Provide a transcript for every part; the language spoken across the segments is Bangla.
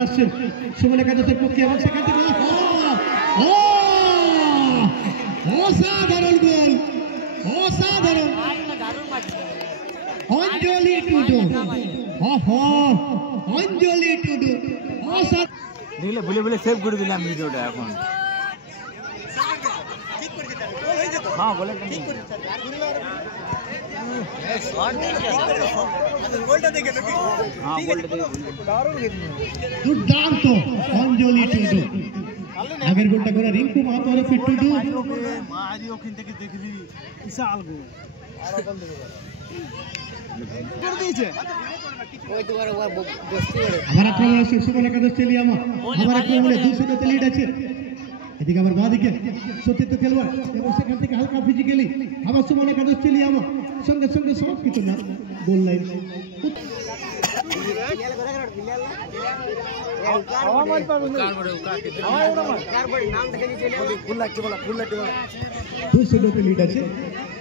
সুমন একাদশের পক্ষে এবং সেখান থেকে অসাধারণ গোল, অসাধারণ অঞ্জলি টুডু, অঞ্জলি টুডু দেখলে ভুলে ভুলে সেভ করে দিলাম ভিডিওটা এখন। হ্যাঁ বলে দুর্দান্ত অঞ্জলি টুডু। আগের গোলটা করে রিঙ্কু মাহাতো ওরফে টুডু। ওখান থেকে দেখলি বিশাল গোল আবার আক্রমণ আসছে সুমন একাদশ চেলিয়ামা, আবার আক্রমণে 2-0 লিড আছে। এদিকে আবার বাঁদিকে সতীর্থ খেলোয়াড় এবং সেখান থেকে হালকা ফিজিক্যালি আবার সুমন একাদশ চেলিয়ামা সঙ্গে সঙ্গে সব কিছু না গোল লাইন। লিড আছে,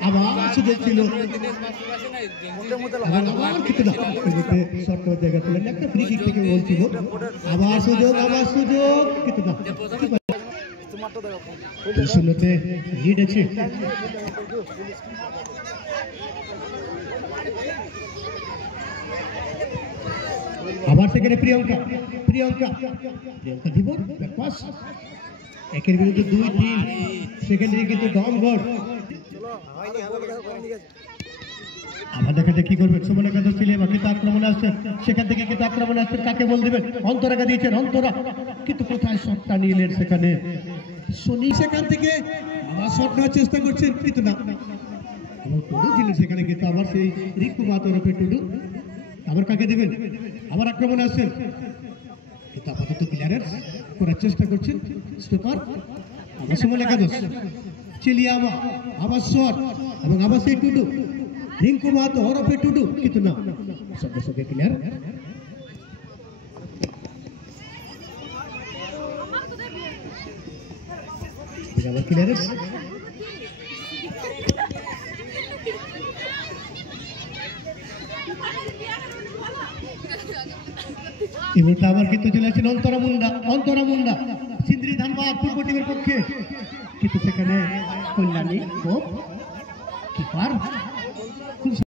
আবার সুযোগ ছিল শর্ট জায়গা তুলেন একটা ফ্রি কিক থেকে বলছিল আবার সুযোগ কিন্তু না 2-0 লিড আছে। আবার সেখানে প্রিয়ঙ্কা দিব একের বিরুদ্ধে 2-3 সেকেন্ডারি কিন্তু দম গোল। আবার দেখা যায় কি করবেন সুমন একাদশ চেলিয়ামা, কিন্তু আক্রমণে আসছেন সেখান থেকে কিন্তু আক্রমণে আসছেন কাকে বল দিবেন, অন্তরাকে দিয়েছেন অন্তরা, কিন্তু কোথায় শটটা নিলেন সেখানে শনি, সেখান থেকে আবার শট নেওয়ার চেষ্টা করছেন কিন্তু না আবার টুডু ছিলেন সেখানে, কিন্তু আবার সেই রিঙ্কু মাহাতো ওরফে টুডু আবার কাকে দেবেন, আবার আক্রমণে আসছেন কিন্তু আপাতত ক্লিয়ারেন্স করার চেষ্টা করছেন স্টপার। আবার সুমন একাদশ চেলিয়ামা, আবার শট এবং আবার সেই টুডু রিঙ্কু মাহাতো ওরফে টুডু, কিন্তু না সঙ্গে সঙ্গে ক্লিয়ার। আবার ক্লিয়ারেন্স এবারটা আবার কিন্তু চলে আসছেন অন্তরা মুন্ডা সিন্দ্রি ধানবাদ পূর্ব টিমের পক্ষে, কিন্তু সেখানে কল্যাণী কিপার